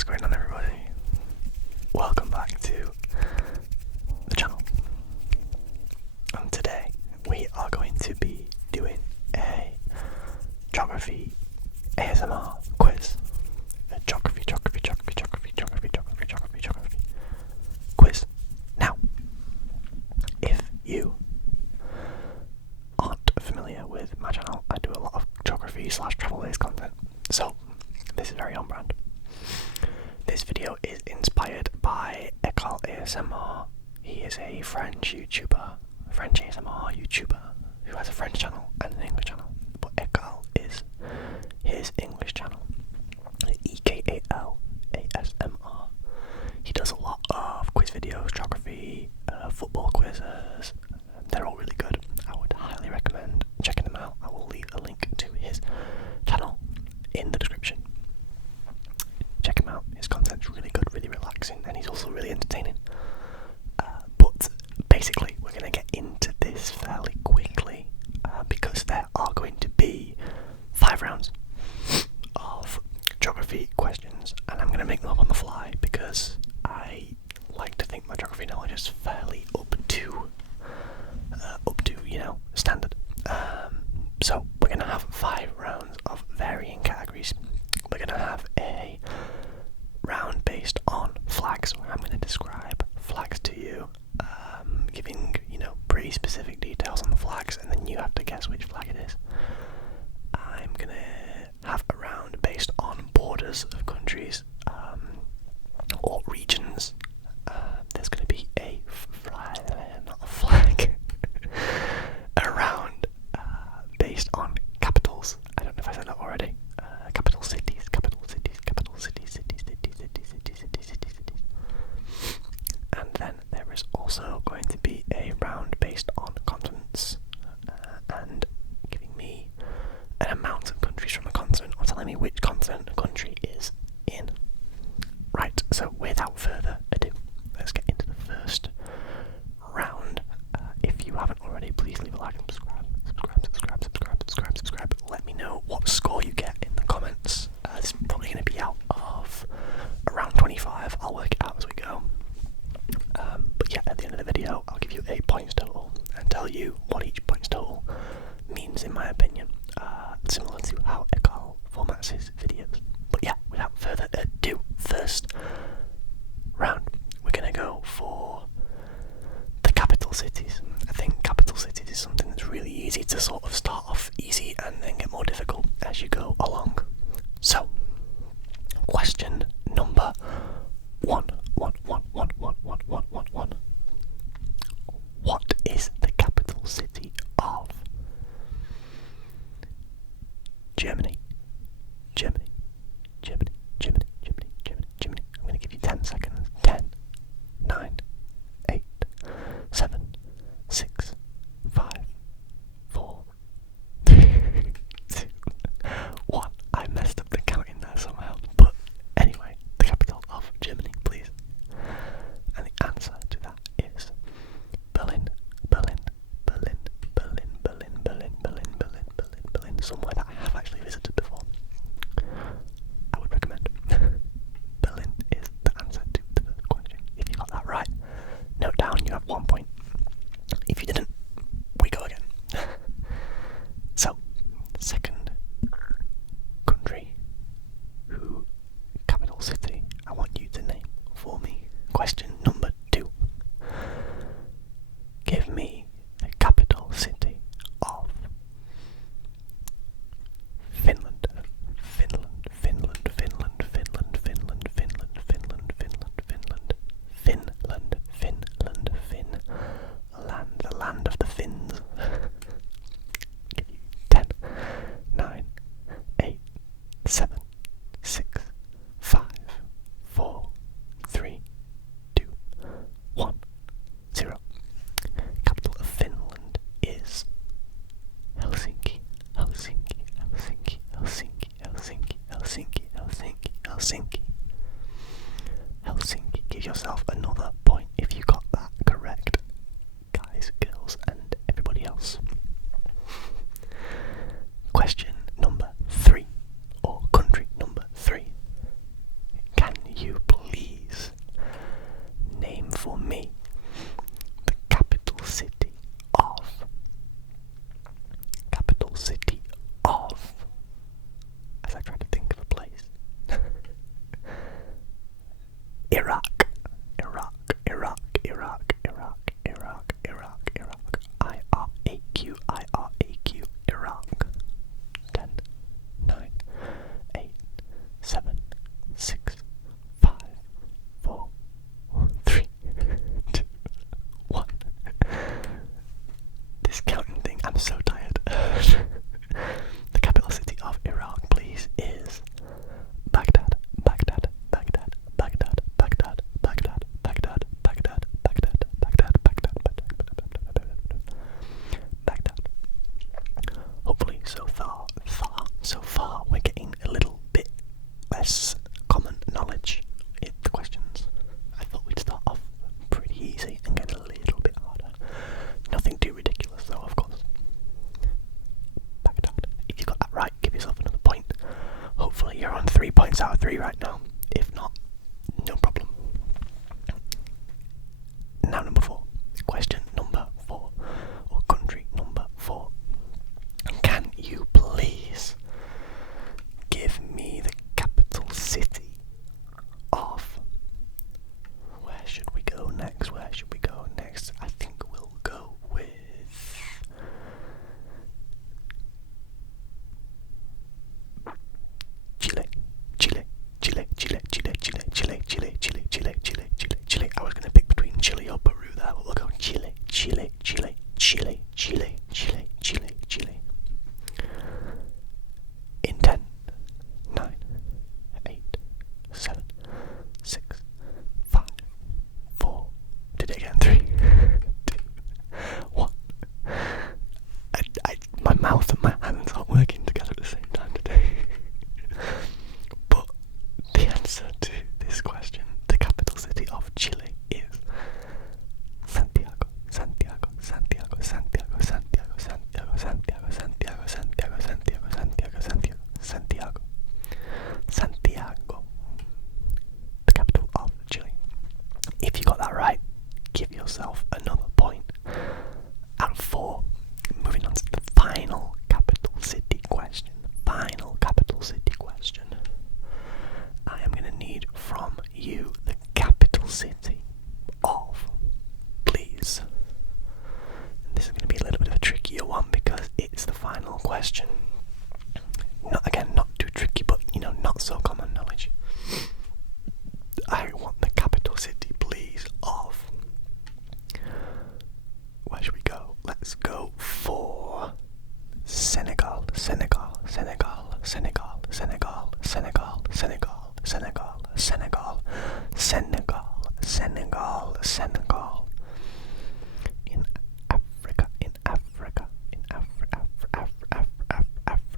What's going on, everybody? Welcome back to the channel. And today we are going to be doing a geography ASMR quiz. A geography quiz. Now, if you aren't familiar with my channel, I do a lot of geography/travel-based content, so this is very on brand. This video is inspired by Ekal ASMR. He is a French ASMR YouTuber, who has a French channel and an English channel, but Ekal is his English channel, EKAL ASMR. He does a lot of quiz videos, geography, football quizzes. They're all really good. I would highly recommend checking them out. I will leave a link to his channel in the description. Check him out. His content's really good, really relaxing, and he's also really entertaining. But basically, we're going to get into this fairly quickly because there are going to be 5 rounds of geography questions, and I'm going to make them up on the fly because I like to think my geography knowledge is fairly up to standard. So we're going to have 5 rounds of varying categories. We're going to have a round based on flags, where I'm going to describe flags to you, giving pretty specific details on the flags, and then you have to guess which flag it is. I'm going to have a round based on borders of countries or regions. There's going to be a flag, a round based on capitals. I don't know if I said that already. Capital cities. And then there is also going to be a round based on continents, and giving me an amount of countries from a continent, or telling me which continent a country is in. Right, so without further ado, let's get into the first round. If you haven't already, please leave a like and subscribe. Let me know what score you get in the comments. This is probably going to be out of around 25. I'll work it out as we go. But yeah, at the end of the video, I'll give you a points total and tell you what each points total means in my opinion. Similar to how Ekal formats his videos. But yeah, without further ado, first round, we're going to go for the capital cities. I think capital cities is something that's really easy to sort of start off easy and then get more difficult as you go along. So, question number 1. What is the capital city of Germany? Germany. I'm going to give you 10 seconds. 10, 9, 8, 7, 6, 5, 4, 3, 2, 1. I messed up the counting there somehow. But anyway, the capital of Germany, please. And the answer to that is Berlin. Somewhere that I have actually visited before. I would recommend. Berlin is the answer to the first question. If you got that right, note down, you have 1 point. If you didn't, we go again. So, second country, capital city, I want you to name for me. Question number 2. Give me the capital city of Finland. The land of the Finns. Give you 10, 9, 8, 7, 6, 5, 4, 3, 2, 1, 0. Capital of Finland is Helsinki. Give yourself another point if you got that correct, guys, girls, and everybody else. Question number 3, or country number 3. Can Iraq, Iraq, Iraq, Iraq, Iraq, Iraq, Iraq, Iraq, IRAQ, IRAQ, Iraq. 10, 9, 8, 7, 6, 5, 4, 3, 2, 1. This counting thing, I'm so tired. The capital city of Iraq, please, is Baghdad, Baghdad, Baghdad, Baghdad, Baghdad, Baghdad, Baghdad, Baghdad, Baghdad, Baghdad, Baghdad, Baghdad. Hopefully, so far, we're getting a little bit less common knowledge in the questions. I thought we'd start off pretty easy and get a little bit harder. Nothing too ridiculous, though, of course. Baghdad. If you got that right, give yourself another point. Hopefully you're on 3 points out of 3 right now. If not, no problem. Now number 4. Question number 4. Or country number 4. Can you please give me the capital city of... Where should we go next? Where should we go next? I think we'll go with... Chile. I was going to pick between Chile or Peru there, but we'll go Chile. In 10, 9, 8, 7, 6, 5, 4, did it again, 3, 2, 1. My mouth and my hands aren't working together at the same time today. But the answer to this question, the capital city of Chile, is Santiago. The capital of Chile. If you got that right, give yourself another point out of 4. Moving on to the final capital city question. I am going to need from you the capital city of, please. And this is going to be a little bit of a trickier one because it's the final question. Not too tricky, but not so common knowledge. I want the capital city, please, of... Where should we go? Let's go for Senegal. In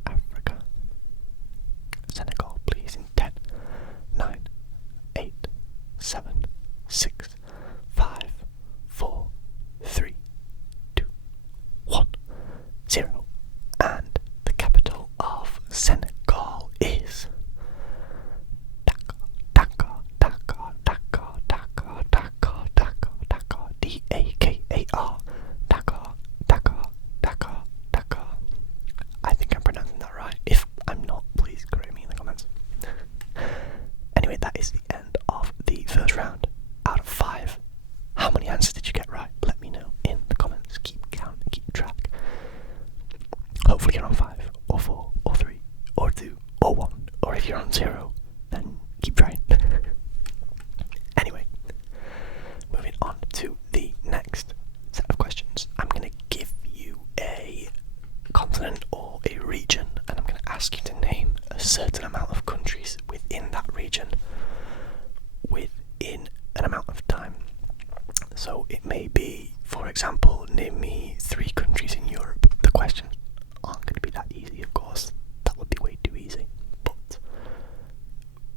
Africa. Senegal, please, in 10, 9, 8, 7, 6, 5, 4, 3, 2, 1, 0. And the capital of Senegal is Dakar. Dakar. Dakar. I think I'm pronouncing that right. If I'm not, please correct me in the comments. Anyway, that is the end of the first round. Out of 5, how many answers did you get right? Let me know in the comments. Keep count, keep track. Hopefully you're on 5, or 4, or 3, or 2, or 1. Or if you're on 0, then keep trying. Anyway, moving on to the next set of questions. I'm going to give you a continent or a region, and I'm going to ask you to name a certain amount of countries within that region within an amount of time. So it may be, for example, name me 3 countries in Europe. The questions aren't going to be that easy, of course. That would be way too easy, but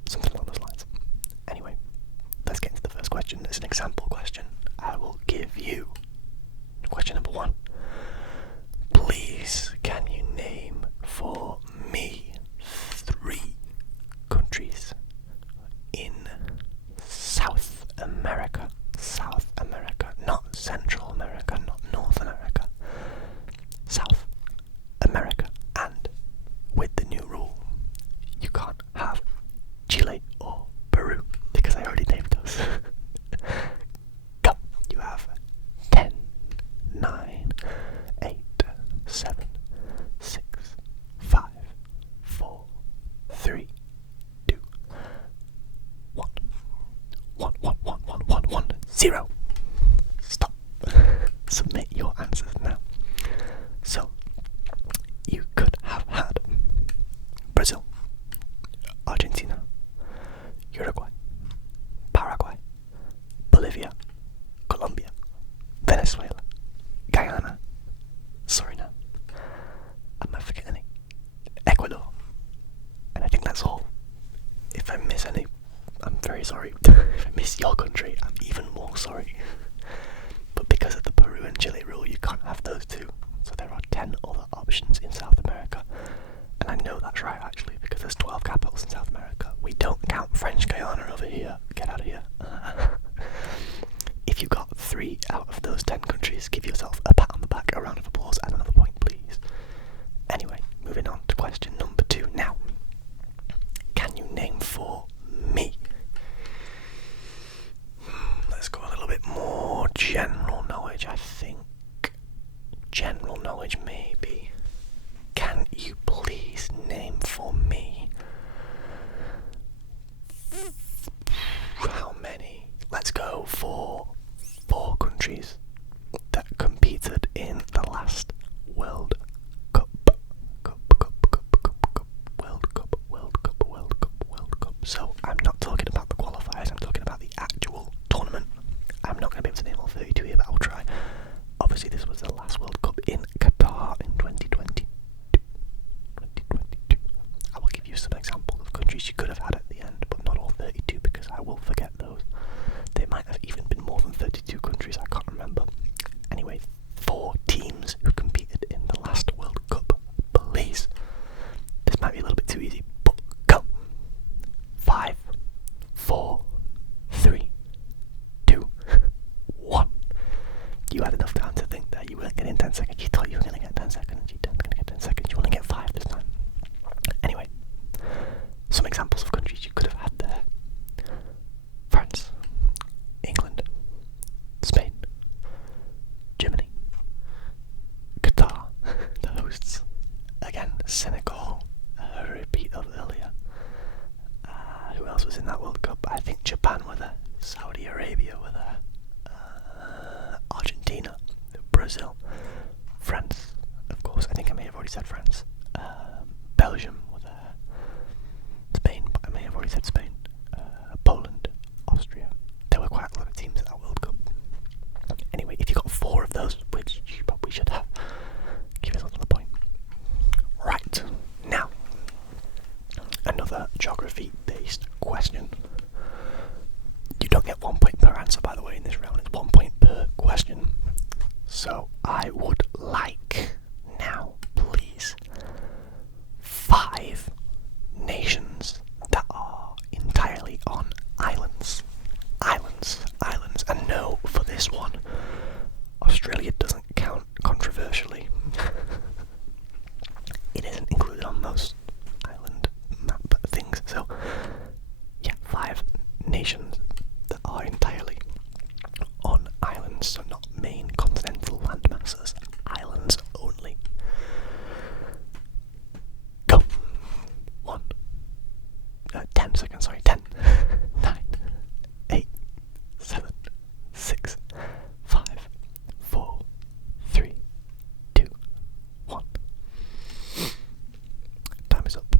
something along those lines. Anyway, let's get into the first question. It's an example question. I will give you question number 1. Please, can you name for me 3 countries in South America? South America, not Central America, not North America. South America. And with the new rule, you can't have Chile or Peru because I already named those. 0. Stop. Submit your answers now. So, you could have had Brazil, Argentina, Uruguay, Paraguay, Bolivia, Colombia, Venezuela, Guyana, Suriname. Am I forgetting any? Ecuador. And I think that's all. If I miss any, I'm very sorry. If I miss your country, I'm even more sorry. But because of the Peru and Chile rule, you can't have those two. So there are 10 other options in South America. And I know that's right, actually, because there's 12 capitals in South America. We don't count French Guyana over here. Get out of here. If you got 3 out of those 10 countries, give yourself a pat on the back, a round of applause, and another point, please. Anyway, moving on to question number 2 now. Can you name for me? Let's go a little bit more general knowledge, I think. General knowledge, maybe. Can you please name for me how many? Let's go for 4 countries that competed in the last World Cup. World Cup. So I'm not talking about the qualifiers, I'm talking about the actual tournament. I'm not going to be able to name all 32 here, but I'll try. Obviously, this was the last World Cup in Qatar in 2022. I will give you some examples of countries you could have had at the end, but not all 32 because I will forget those. There might have even been more than 32 countries, I can't remember. Anyway, 4 teams who competed in the last World Cup. Please. This might be a little bit too easy, but go. 5, 4, 3, 2, 1. You had enough time to think that you weren't getting 10 seconds. You thought you were going to get 10 seconds. You didn't going to get 10 seconds. You only get 5 this time. Anyway, some examples of countries you could have had there. France, England, Spain, Germany, Qatar, the hosts, again, Senegal, a repeat of earlier. Who else was in that World Cup? I think Japan were there, Saudi Arabia were there, Argentina, Brazil, France, of course, I think I may have already said France, Belgium were there, Spain, but I may have already said Spain, Poland, Austria. There were quite a lot of teams at that World Cup. Anyway, if you got 4 of those, which you probably should have, give yourself another point. Right, now, another geography-based question. You don't get 1 point per answer, by the way, in this round. It's 1 point per question. So I would like now, please, 5 nations that are entirely on islands. Islands. And no, for this one, Australia doesn't count, controversially. It isn't included on most island map things. So, yeah, 5 nations that are entirely on islands, so not main continental landmasses, islands only. Go. 10 seconds, sorry, 10, 9, 8, 7, 6, 5, 4, 3, 2, 1. Time is up.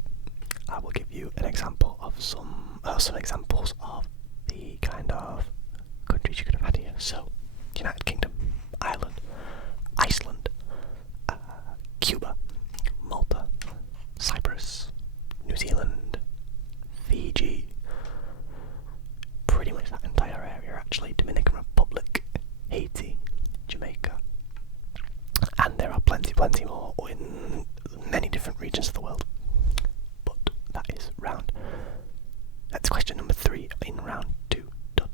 I will give you an example of some examples of the kind of countries you could have had here. So, United Kingdom, Ireland, Iceland, Cuba, Malta, Cyprus, New Zealand, Fiji, pretty much that entire area actually, Dominican Republic, Haiti, Jamaica, and there are plenty more in many different regions of the world. But that is round. That's question number 3 in round 2 done.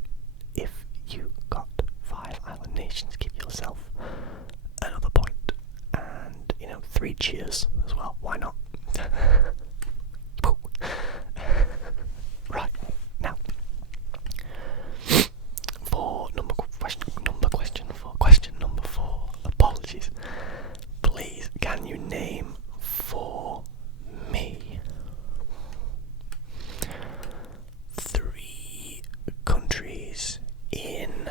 If you got 5 island nations, give yourself another point, and 3 cheers as well. Why not? Right now, for question number 4. Apologies. Please, can you name for me 3 countries in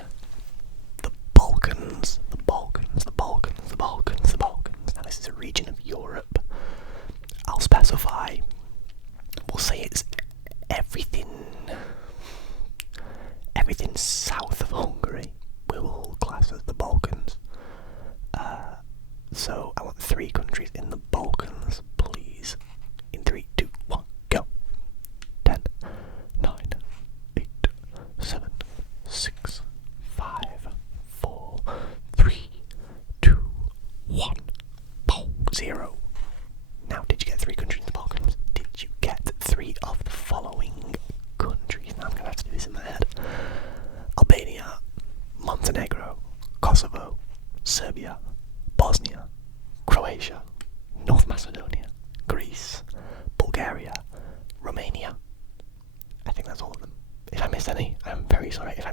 that's all of them. If I missed any, I'm very sorry. If I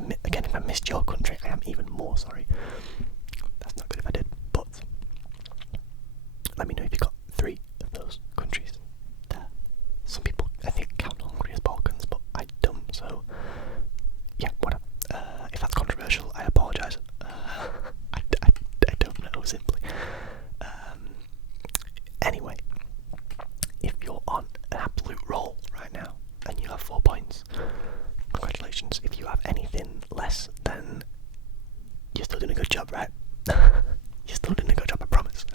missed your country, I am even more sorry. That's not good if I did, but let me know if you got 3 of those countries there. Some people, I think, count Hungary as Balkans, but I don't, so yeah, whatever. If that's controversial, I apologise. I don't know, simply. Anyway, if you're on an absolute roll right now and you have 4 points, congratulations. If you have anything less, then you're still doing a good job, right? You're still doing a good job, I promise.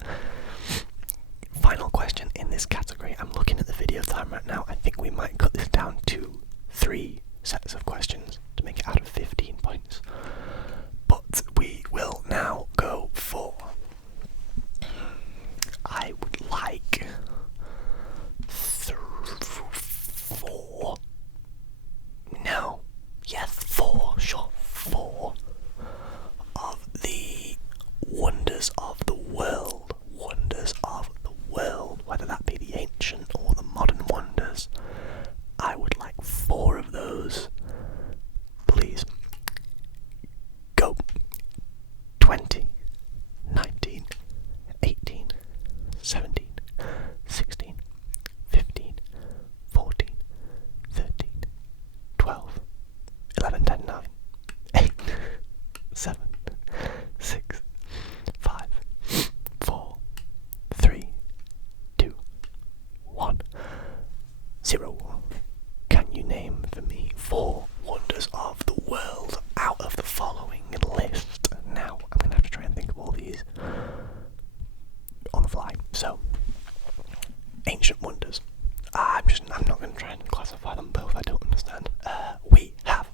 Final question in this category. I'm looking at the video time right now. I think we might cut this down to 3 sets of questions to make it out of 15 points. But we will now go for... I would like 4. No. Yes, 4. Sure, 4 of the wonders of the world. Wonders of the world. Whether that be the ancient or the modern wonders. I would like 4 of those. Please. Go. 20. 19. 18. 17, 16, 15, 14, 13, 12, 11, 10, 9, 8, 7, 6, 5, 4, 3, 2, 1, 0. Can you name for me 4 wonders of the world out of the following list? Now, I'm going to have to try and think of all these on the fly. So, ancient wonders. I'm not going to try and classify them both. I don't understand. We have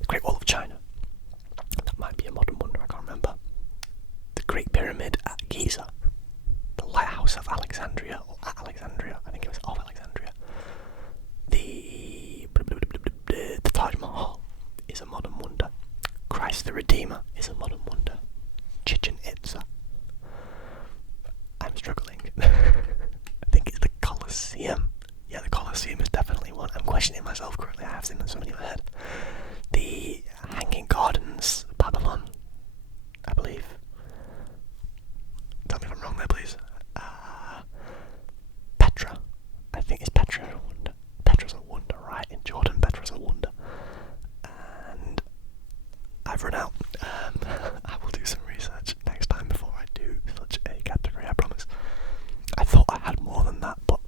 the Great Wall of China. That might be a modern wonder. I can't remember. The Great Pyramid at Giza. The Lighthouse of Alexandria, or at Alexandria. I think it was of Alexandria. The Taj Mahal is a modern wonder. Christ the Redeemer is a modern wonder. Chichen Itza. I'm struggling. I think it's the Colosseum. Yeah, the Colosseum is definitely one. I'm questioning myself currently. I have seen so many in my head. The Hanging Gardens, Babylon, I believe. Tell me if I'm wrong there, please. Petra. I think it's Petra a wonder. Petra's a wonder, right? In Jordan, Petra's a wonder. And I've run out. I will do some research next time before I do such a category, I promise. I thought I had more than that, but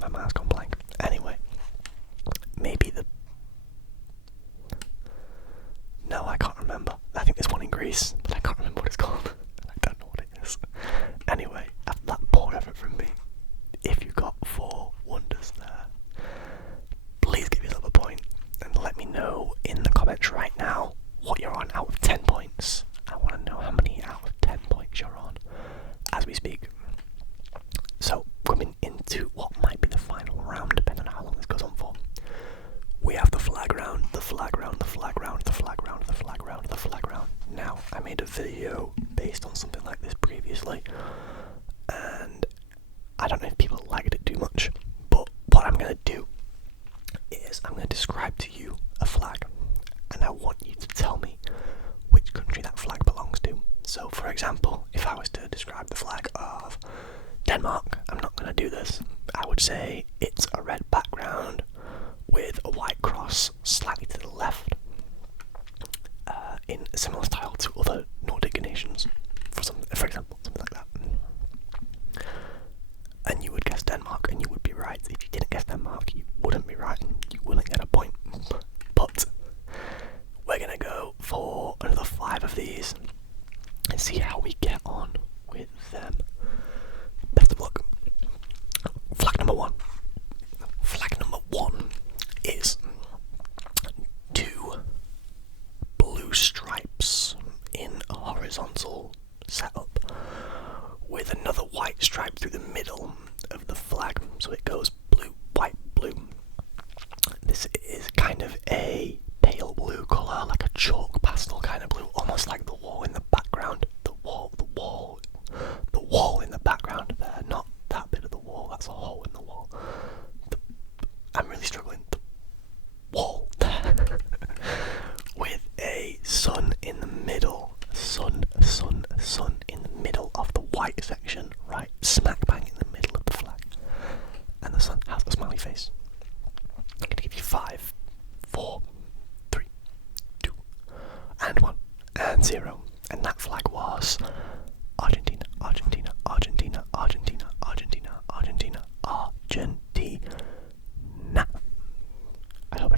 my mind's gone blank. Anyway, maybe the... No, I can't remember. I think there's one in Greece, but I can't remember what it's called. I don't know what it is. Anyway, after that poor effort from me, if you got 4 wonders there, please give yourself a point and let me know in the comments right now what you're on out of 10 points. I want to know how many out of 10 points you're on as we speak. So, coming into what might be the final round, depending on how long this goes on for, we have the flag round, the flag round, the flag round, the flag round, the flag round, the flag round. Now, I made a video based on something like this previously, and I don't know if people liked it too much, but what I'm going to do is I'm going to describe to you a flag, and I want you to tell me which country that flag belongs to. So, for example, if I was to describe the flag of Denmark, I'm not going to do this. I would say it's a red background with a white cross slightly to the left, in a similar style to other Nordic nations, for example, something like that. And you would guess Denmark, and you would be right. If you didn't guess Denmark, you wouldn't be right, and you wouldn't get a point. But we're going to go for another 5 of these and see how we get on with them. Best of luck. Flag number 1. Flag number 1 is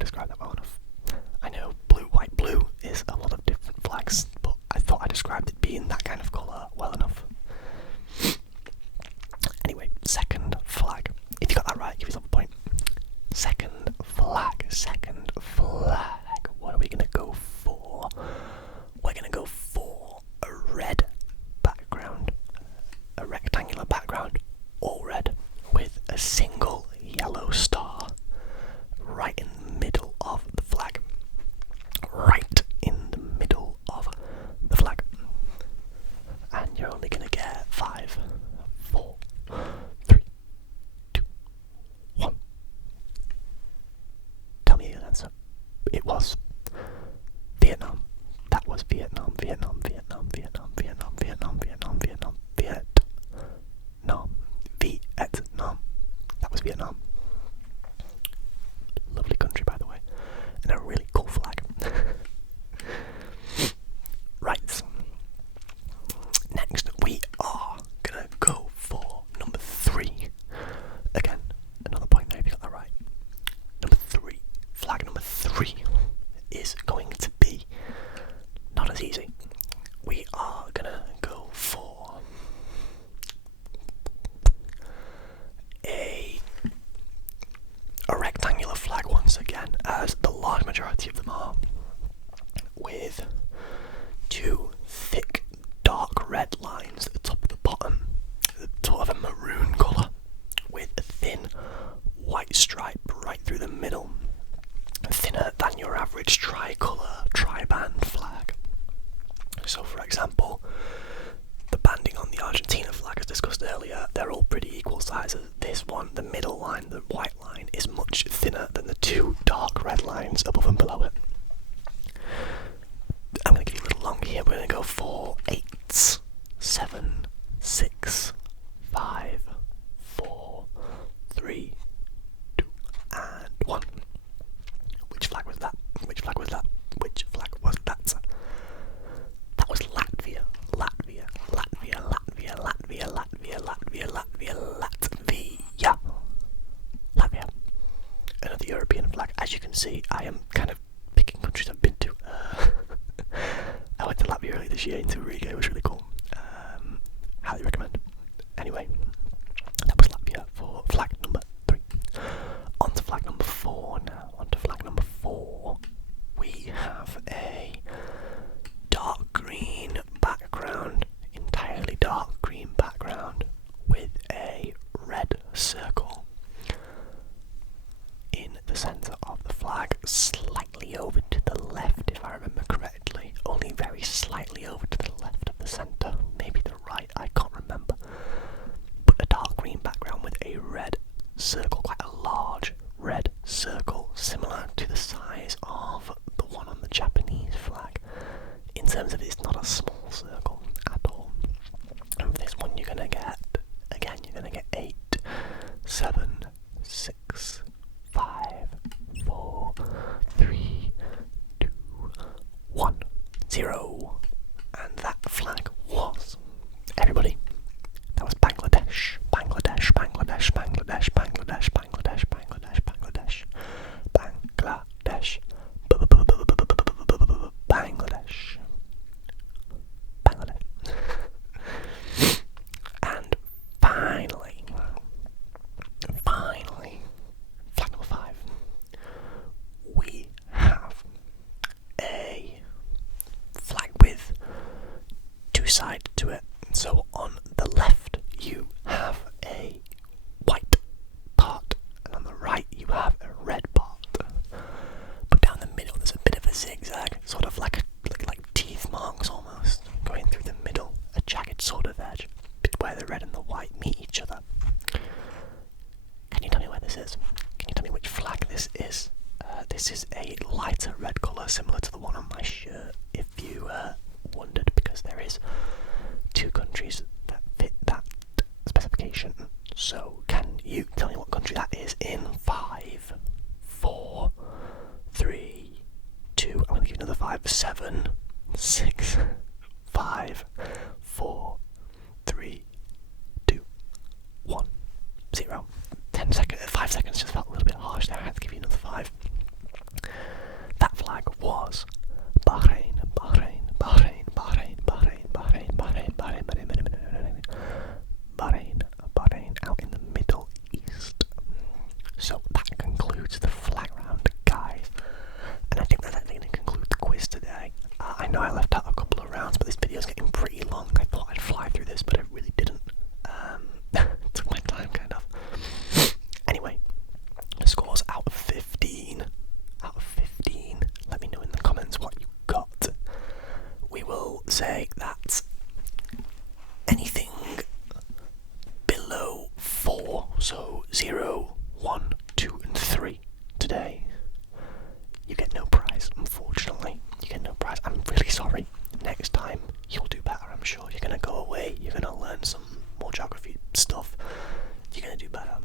described that well enough. I know blue, white, blue is a lot of different flags, but I thought I described it being that kind of colour well enough. Anyway, second flag. If you got that right, give yourself a point. Second flag. What are we going to go for? We're going to go for a red background. A rectangular background, all red, with a single yellow star right in the middle of the flag. Right in the middle of the flag. And you're only going to get 5, 4, 3, 2, 1. Tell me the answer. It was Vietnam. That was Vietnam. That was Vietnam. Lovely country, by the way, and a really cool flag. Right. Next, we are gonna go for number 3. Again, another point there if you got that right. Number 3. Flag number 3 is going to be not as easy. We are gonna go for a rectangular flag once again, as the large majority of them are, with 2 thick dark red lines at the top of the bottom, sort of a maroon colour, with a thin white stripe right through the middle, thinner than your average tricolour tri-band flag. So for example, the banding on the Argentina flag, as discussed earlier, they're all pretty equal sizes. This one, the middle line, the white line, is much thinner than the 2 dark red lines above and below it. I'm going to give you a little long here. We're going to go for 8, 7, 6, 5, 4, 3, 2, and 1. Which flag was that? Which flag was that? Which flag was that? That was Latvia. Latvia. Another European flag. As you can see, I am kind of picking countries I've been to. I went to Latvia earlier this year into Riga. It was really cool. Highly recommend. Anyway, that was Latvia for flag number 3. On to flag number 4 now. We have a dark green background, entirely dark green background, with a red circle in the centre of the flag, slightly over to the left, if I remember correctly, only very slightly over to the left of the centre, maybe the right, I can't remember, but a dark green background with a red circle, quite a large red circle, similar to the size of the one on the Japanese flag, in terms of it's not a small circle at all. And for this one you're going to get, again, 8, 7, 6, 5, 4, 3, 2, 1, 0. And that flag was, everybody, that was Bangladesh. Bangladesh. Bangladesh. And finally, flag number 5. We have a flag with 2 sides to it. So on the left you have a white part, and on the right you have a red part. But down the middle there's a bit of a zigzag, sort of like teeth marks almost, going through the middle, a jagged sort of edge, where the red and the white meet each other. Can you tell me where this is? Can you tell me which flag this is? This is a lighter red colour, similar to the one on my shirt, if you wondered, because there is 2 countries that fit that specification. So can you tell me what country that is in 5, 4, 3, 2, I'm going to give you another 5, 7, 6, 5, 4, 3, 2, 1, 0. 10 seconds, 5 seconds just felt a little bit harsh there. I had to give you another 5. say that anything below 4, so 0, 1, 2 and 3 today, you get no prize, unfortunately. You get no prize. I'm really sorry. Next time you'll do better, I'm sure. You're going to go away, you're going to learn some more geography stuff. You're going to do better.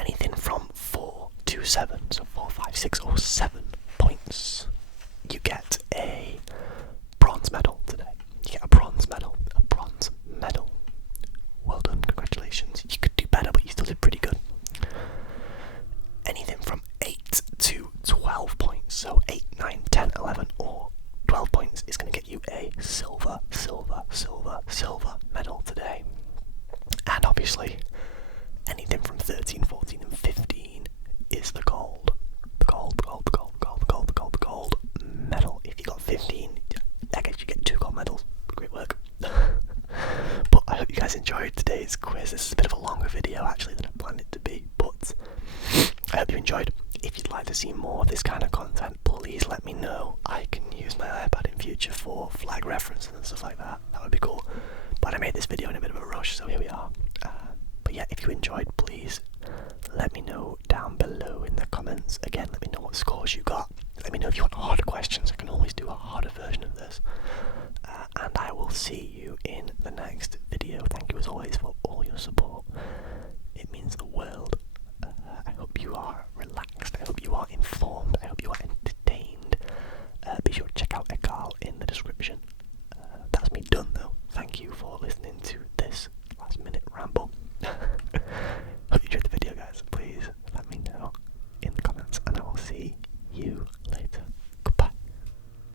Anything from 4 to 7, so 4, 5, 6 or 7 points, you get a bronze medal today. You get a bronze medal. A bronze medal. Well done, congratulations. You could do better, but you still did pretty good. Anything from 8 to 12 points, so 8, 9, 10, 11 or 12 points is going to get you a silver medal today. And obviously, anything from 13, 14 and 15 is the gold. The gold medal. If you got 15, I guess you get 2 gold medals. Great work. But I hope you guys enjoyed today's quiz. This is a bit of a longer video actually than I planned it to be, but I hope you enjoyed. If you'd like to see more of this kind of content, please let me know. I can use my iPad in future for flag references and stuff like that. That would be cool. But I made this video in a bit of a rush, so here we are. But yeah, if you enjoyed, please let me know down below in the comments. Again, let me know what scores you got. Let me know if you want harder questions. I can always do a harder version of this. And I will see you in the next video. Thank you as always for all your support.